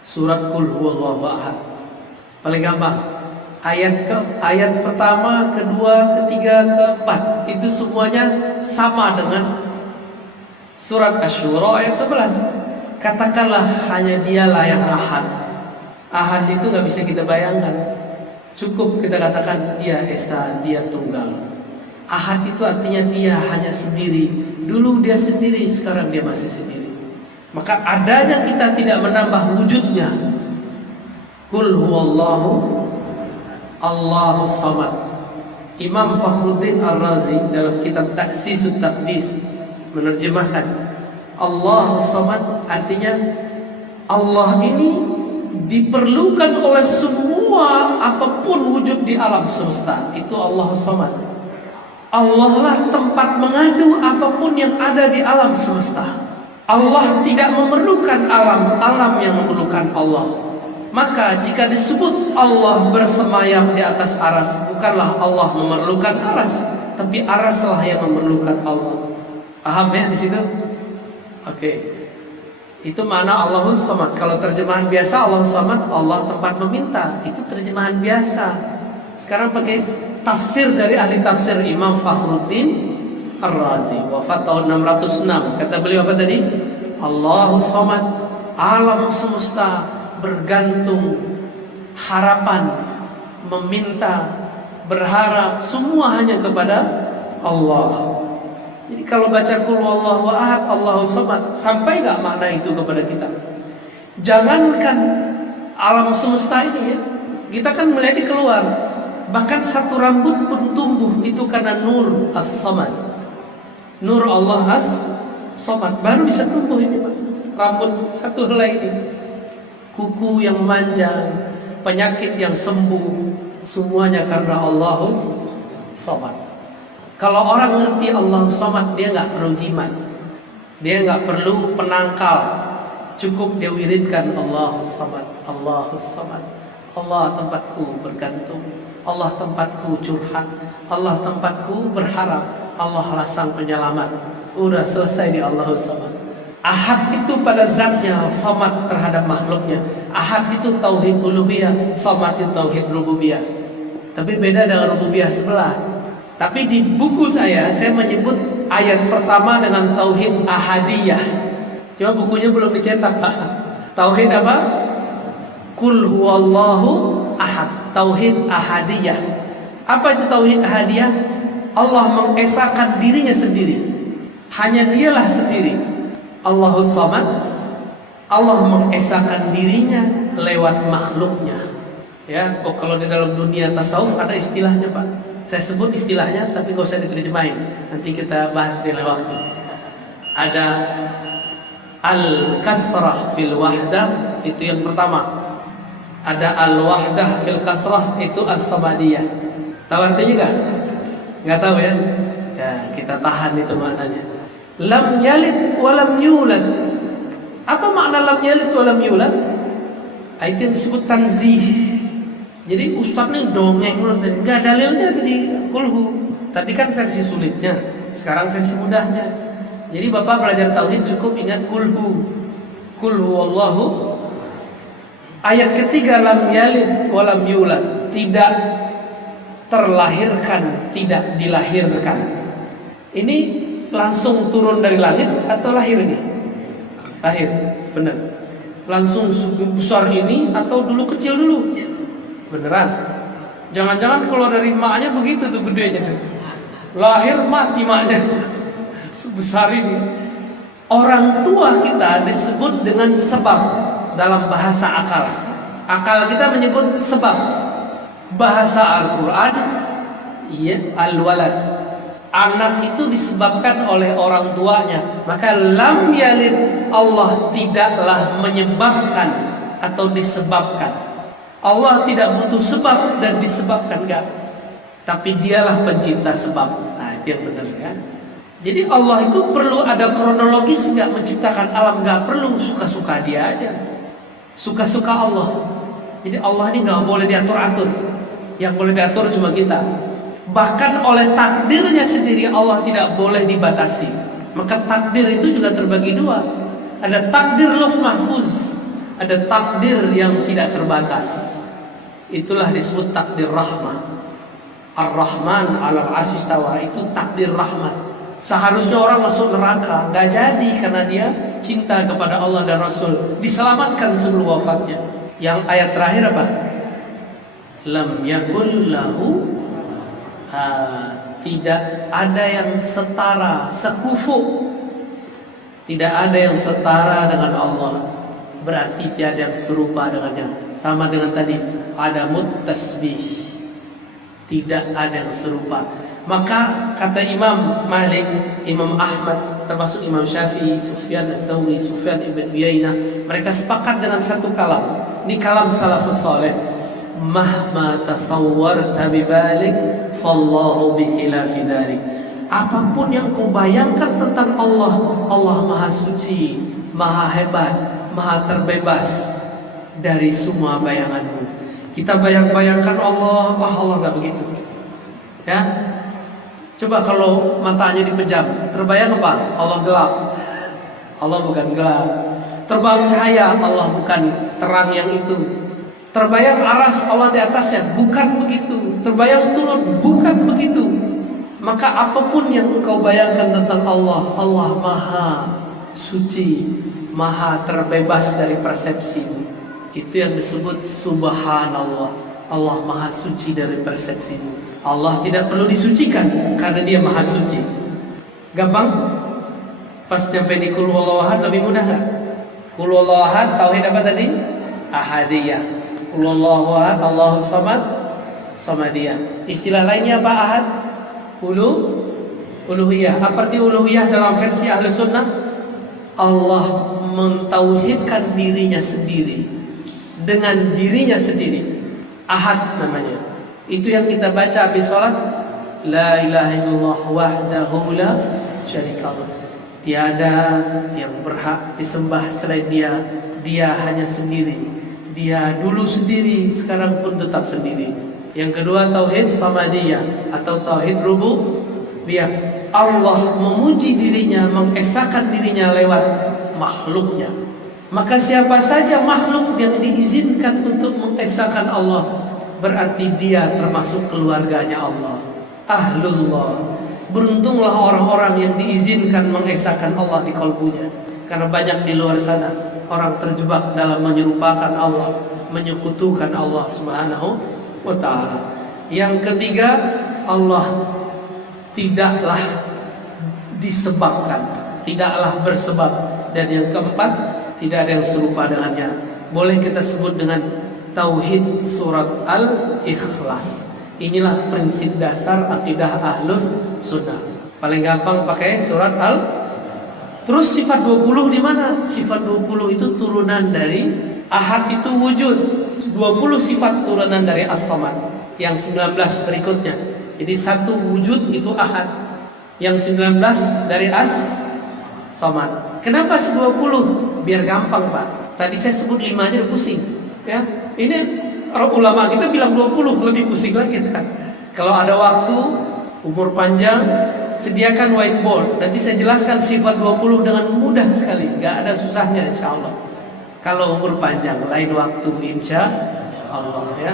Surat Qul Huwallahu Ahad. Paling gampang. Ayat pertama, kedua, ketiga, keempat itu semuanya sama dengan surat Asy-Syura ayat 11. Katakanlah hanya dialah yang ahad. Ahad itu gak bisa kita bayangkan. Cukup kita katakan dia esa, dia tunggal. Ahad itu artinya dia hanya sendiri. Dulu dia sendiri, sekarang dia masih sendiri. Maka adanya kita tidak menambah wujudnya. Qul huwallahu Allahus samad. Imam Fakhruddin Ar-Razi dalam kitab Ta'sisut Taqdis menerjemahkan Allahus samad artinya Allah ini diperlukan oleh semua apapun wujud di alam semesta. Itu Allahus samad. Allah lah tempat mengadu apapun yang ada di alam semesta. Allah tidak memerlukan alam, alam yang memerlukan Allah. Maka jika disebut Allah bersemayam di atas aras, bukanlah Allah memerlukan aras, tapi araslah yang memerlukan Allah. Paham ya di situ? Oke. Itu makna Allahus samad. Kalau terjemahan biasa Allahus samad, Allah tempat meminta, itu terjemahan biasa. Sekarang pakai tafsir dari ahli tafsir Imam Fakhruddin Ar-Razi, wafat tahun 606. Kata beliau apa tadi? Allahus samad, alam semesta bergantung, harapan, meminta, berharap, semua hanya kepada Allah. Jadi kalau baca Qul Huwallahu Ahad, Allahus samad, sampai gak makna itu kepada kita? Jangankan alam semesta ini ya, kita kan melihat keluar. Bahkan satu rambut pun tumbuh itu karena nur as-samad. Nur Allah as-samad baru bisa tumbuh ini Pak. Rambut satu helai ini. Kuku yang manjang, penyakit yang sembuh, semuanya karena Allahus samad. Kalau orang ngerti Allahus samad, dia nggak perlu jimat, dia nggak perlu penangkal, cukup dia wiridkan Allahus samad, Allahus samad. Allah tempatku bergantung, Allah tempatku curhat, Allah tempatku berharap, Allah lah sang penyelamat. Udah selesai di Allahus samad. Ahad itu pada zatnya, samad terhadap makhluknya. Ahad itu tauhid uluhiyah, samad itu tauhid rububiyah. Tapi beda dengan rububiyah sebelah. Tapi di buku saya menyebut ayat pertama dengan tauhid ahadiyah. Cuma bukunya belum dicetak Pak. Tauhid apa? Qul huwallahu ahad, tauhid ahadiyah. Apa itu tauhid ahadiyah? Allah mengesahkan dirinya sendiri. Hanya dialah sendiri. Allahus samad, Allah mengesahkan dirinya lewat makhluknya. Ya, kalau di dalam dunia tasawuf ada istilahnya Pak. Saya sebut istilahnya, tapi gak usah diterjemahin. Nanti kita bahas di lain waktu. Ada al-kasrah fil wahdah, itu yang pertama. Ada al-wahdah fil kasrah, itu as-samadiyah. Tahu artinya gak? Gak tahu ya? Ya, kita tahan itu maknanya. Lam yalid walam yulad. Apa makna lam yalid walam yulad? Itu yang disebut tanzih. Jadi ustaz nih dongeng menurut saya. Enggak, dalilnya di Qulhu. Tadi kan versi sulitnya, sekarang versi mudahnya. Jadi Bapak belajar tauhid cukup ingat Qulhu. Qul huwallahu. Ayat ketiga lam yalid walam yulad, tidak terlahirkan, tidak dilahirkan. Ini langsung turun dari langit atau lahir ini? Lahir, benar. Langsung besar ini atau dulu kecil dulu? Beneran. Jangan-jangan kalau dari maknya begitu tuh gedenya. Lahir mati maknya. Sebesar ini. Orang tua kita disebut dengan sebab dalam bahasa akal. Akal kita menyebut sebab. Bahasa Al-Quran, ya, al-walad. Anak itu disebabkan oleh orang tuanya. Maka lam yalid, Allah tidaklah menyebabkan atau disebabkan. Allah tidak butuh sebab dan disebabkan, enggak. Tapi dialah pencipta sebab. Nah itu yang benar kan. Jadi Allah itu perlu ada kronologis enggak menciptakan alam? Enggak perlu, suka-suka dia aja. Suka-suka Allah. Jadi Allah ini enggak boleh diatur-atur. Yang boleh diatur cuma kita. Bahkan oleh takdirnya sendiri Allah tidak boleh dibatasi. Maka takdir itu juga terbagi dua. Ada takdir lauh mahfuz, ada takdir yang tidak terbatas. Itulah disebut takdir rahmah. Ar-Rahman 'alal 'arsy istawa, itu takdir rahmat. Seharusnya orang masuk neraka, nggak jadi karena dia cinta kepada Allah dan Rasul, diselamatkan sebelum wafatnya. Yang ayat terakhir apa? Lam yakul lahu, tidak ada yang setara, sekufu. Tidak ada yang setara dengan Allah. Berarti tiada yang serupa dengannya. Sama dengan tadi, adamut tasbih. Tidak ada yang serupa. Maka kata Imam Malik, Imam Ahmad, termasuk Imam Syafi'i, Sufyan Ats-Tsauri, Sufyan ibn Uyainah, mereka sepakat dengan satu kalam. Ini kalam salafus saleh. Mahma tasawwarta bibalik fallahu bikhilafi dzalik. Apapun yang kau bayangkan tentang Allah, Allah Maha Suci, Maha Hebat, Maha terbebas dari semua bayanganmu. Kita bayangkan Allah, wah Allah nggak begitu. Ya, coba kalau matanya dipejam, terbayang apa? Allah gelap. Allah bukan gelap. Terbang cahaya, Allah bukan terang yang itu. Terbayang aras, Allah di atasnya, bukan begitu. Terbayang turun, bukan begitu. Maka apapun yang engkau bayangkan tentang Allah, Allah Maha Suci, Maha terbebas dari persepsi. Itu yang disebut Subhanallah. Allah Maha Suci dari persepsi. Allah tidak perlu disucikan karena Dia Maha Suci. Gampang? Pas sampai di Qul Huwallahu Ahad lebih mudah nggak? Qul Huwallahu Ahad, tauhid apa tadi? Ahadiyah. Qul Huwallahu Ahad, Allahus Samad, Samadiyah. Istilah lainnya apa ahad? Uluhiyah. Apa arti uluhiyah dalam versi Ahlus Sunnah? Allah mentauhidkan dirinya sendiri dengan dirinya sendiri. Ahad namanya. Itu yang kita baca habis sholat. La ilaha illallah wahdahu la syarikalah. Tiada yang berhak disembah selain Dia. Dia hanya sendiri. Dia dulu sendiri, sekarang pun tetap sendiri. Yang kedua tauhid samadiyah atau tauhid rububiyah. Allah memuji dirinya, mengesahkan dirinya lewat makhluknya. Maka siapa saja makhluk yang diizinkan untuk mengesahkan Allah, berarti dia termasuk keluarganya Allah. Ahlullah. Beruntunglah orang-orang yang diizinkan mengesahkan Allah di kalbunya. Karena banyak di luar sana orang terjebak dalam menyerupakan Allah, menyekutukan Allah Subhanahu wa ta'ala. Yang ketiga, Allah tidaklah disebabkan, tidaklah bersebab. Dan yang keempat, tidak ada yang serupa dengannya. Boleh kita sebut dengan tauhid surat Al-Ikhlas. Inilah prinsip dasar akidah Ahlus Sunnah. Paling gampang pakai surat Terus sifat 20 di mana? Sifat 20 itu turunan dari Ahad, itu wujud. 20 sifat turunan dari As-Samad. Yang 19 berikutnya. Jadi satu wujud itu Ahad. Yang 19 dari As-Samad. Kenapa 20? Biar gampang, Pak. Tadi saya sebut 5 aja udah pusing. Ya, ini ulama kita bilang 20, lebih pusing lagi kan. Kalau ada waktu, umur panjang, sediakan whiteboard. Nanti saya jelaskan sifat 20 dengan mudah sekali, gak ada susahnya insya Allah. Kalau umur panjang, lain waktu insya Allah ya.